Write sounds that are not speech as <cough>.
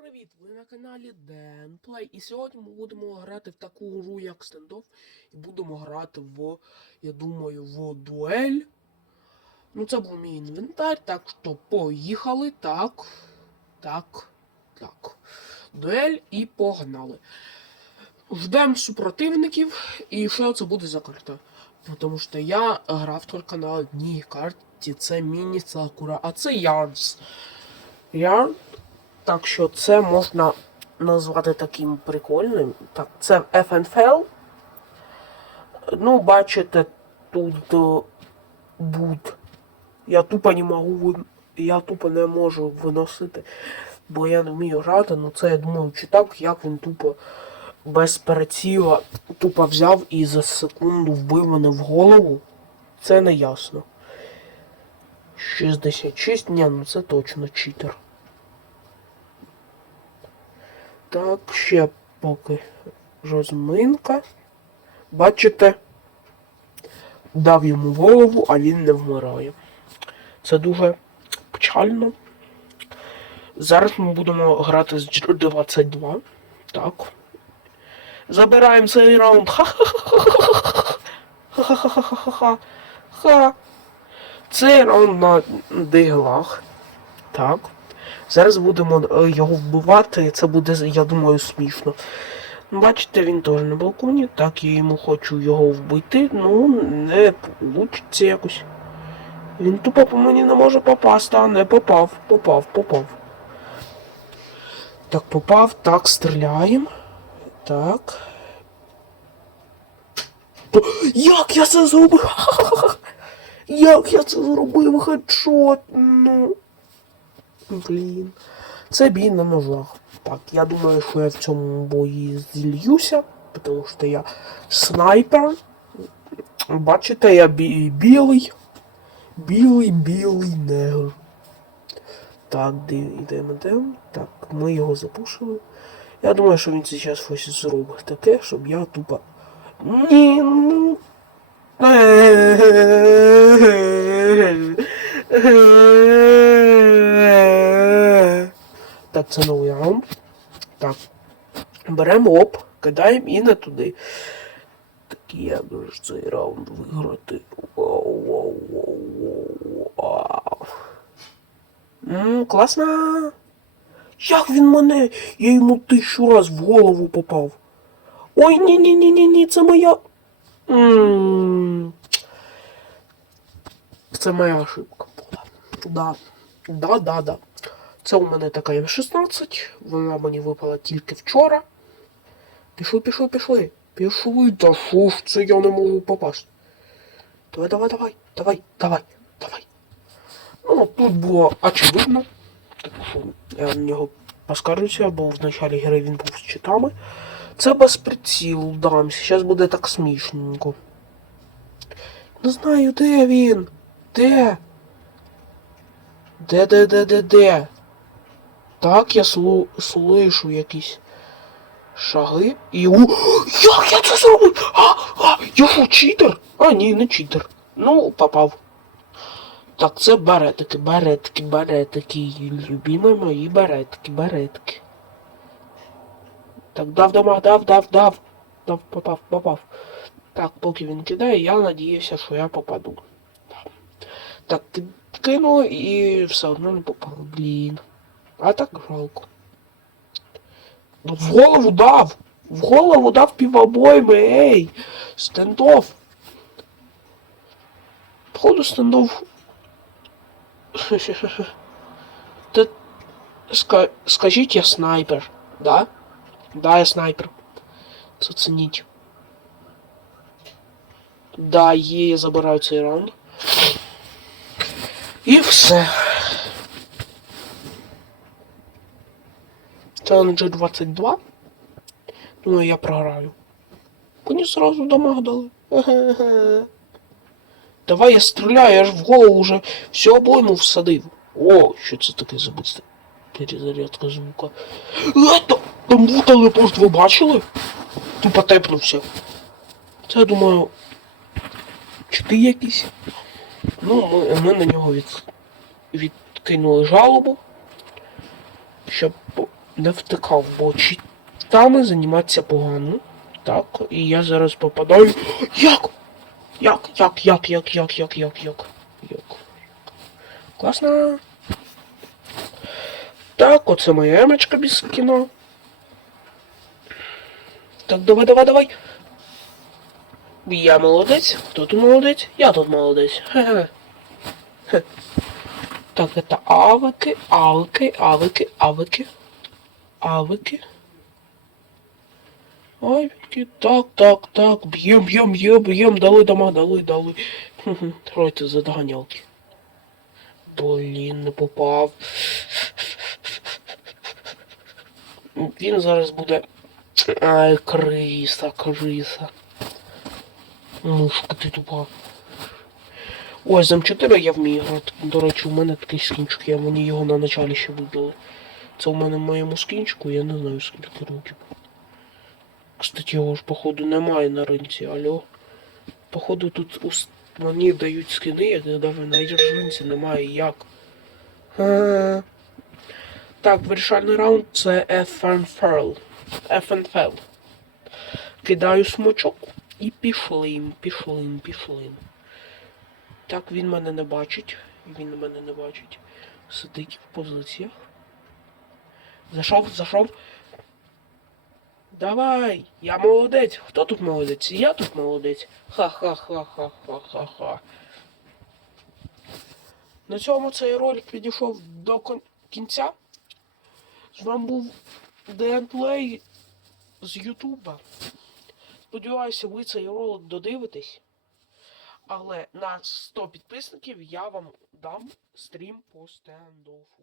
привіт! Ви на каналі Денплей. І сьогодні ми будемо грати в таку гру, як стендов. І будемо грати в, я думаю, в дуель. Ну, це був мій інвентар, так що поїхали. Так. Так. Так. Дуель і погнали. Ждем супротивників. І що це буде за карта? Тому що я грав тільки на одній карті. Це міні Сакура, а це Ярдс. Ярд так що це можна назвати таким прикольним. Так, це FNFL. Ну, бачите, тут е, буд. Я тупо не можу я тупо не можу виносити, бо я не вмію грати, ну це я думаю, чи так, як він тупо без переціла тупо взяв і за секунду вбив мене в голову. Це не ясно. 66, ні, ну це точно читер. Так, ще поки розминка. Бачите, дав йому голову, а він не вмирає. Це дуже печально. Зараз ми будемо грати з G22. Так. Забираємо цей раунд. Ха-ха-ха-ха-ха-ха. Ха-ха-ха-ха-ха-ха. Ха. Цей раунд на диглах. Так. Зараз будемо е, його вбивати, це буде, я думаю, смішно. Бачите, він теж на балконі. Так, я йому хочу його вбити, ну не вийде якось. Він тупо по мені не може попасти, а не попав, попав, попав. Так, попав, так, стріляємо. Так. Як я це зробив? <laughs> Як я це зробив? Хедшот, ну. Блін. Це бій на ножах. Так, я думаю, що я в цьому бої зільюся, тому що я снайпер. Бачите, я бі білий. Білий, білий негр. Так, йдемо, йдемо. Так, ми його запушили. Я думаю, що він зараз щось зробить таке, щоб я тупо. Ні, ну. <laughs> Так, це новий раунд. Так. Беремо оп, кидаємо і не туди. Так як же цей раунд виграти? Вау. Ммм, класно. Як він мене? Я йому тисячу раз в голову попав. Ой, ні-ні-ні-ні-ні, це моя. Ммм. Це моя ошибка була. Да. Да, да, да. Це у мене така М16. Вона мені випала тільки вчора. Пішли, пішли, пішли. Пішли, та що ж це я не можу попасти. Давай, давай, давай, давай, давай, давай. Ну, тут було очевидно. Так що я на нього поскаржуся, бо в началі гри він був з читами. Це без прицілу дам. Зараз буде так смішненько. Не знаю, де він? Де? Де, де, де, де, де? Так, я слу, слышу якісь шаги і у. Як я це зробив? А, а, я читер? А, ні, не читер. Ну, попав. Так, це беретики, беретики, беретики. Любімі мої беретики, беретики. Так, дав дома, дав, дав, дав. Дав, попав, попав. Так, поки він кидає, я надіюся, що я попаду. Так, ки- кинув і все одно не попав. Блін. А так жалко. Ну в голову дав! В голову дав півобойми, ей! Стендов! Походу стендов. <laughs> Та ска... скажіть я снайпер, да? Да, я снайпер. Зацініть. Да, є, я забираю цей раунд. І все. На G22. Думаю, я програю. Мені сразу дамаг дали. Давай я стріляю, я ж в голову вже всю обойму всадив. О, що це таке за быстро? Перезарядка звука. Это! Там був телепорт, ви бачили? Тупо тепнувся. Це я думаю. Чити якісь. Ну, ми, ми на нього від, відкинули жалобу. Щоб не втикав, бо читами займатися погано. Так, і я зараз попадаю. Як? Як? Як? Як? Як? Як? Як? Як? Як? Як? Класно. Так, оце моя емочка без кіно. Так, давай, давай, давай. Я молодець. Хто тут молодець? Я тут молодець. Хе-хе. Хе. Так, это авики, авики, авики, авики, авики. Авики, так, так, так, б'єм, б'єм, б'єм, б'єм, дали дома, дали, дали. Тройте за доганялки. Блін, не попав. Він зараз буде. Ай, криса, криса. Мушка ти тупа. Ой, з М4 я вмію грати. До речі, у мене такий скінчик, я мені його на началі ще видали. Це у мене в моєму скінчику, я не знаю скільки років. Кстати, його ж походу немає на ринці, алло. Походу тут у... мені дають скини, як навіть на ринці немає як. А. Так, вирішальний раунд це FNFL. FNFL. Кидаю смочок і пішли, пішли, пішли. Так, він мене не бачить. Він мене не бачить. Сидить в позиціях. Зайшов, зайшов. Давай! Я молодець. Хто тут молодець? Я тут молодець. Ха-ха-ха-ха-ха-ха-ха. На цьому цей ролик підійшов до кінця. З вами був Денплей з Ютуба. Сподіваюся, ви цей ролик додивитесь. Але на 100 підписників я вам дам стрім по стендофу.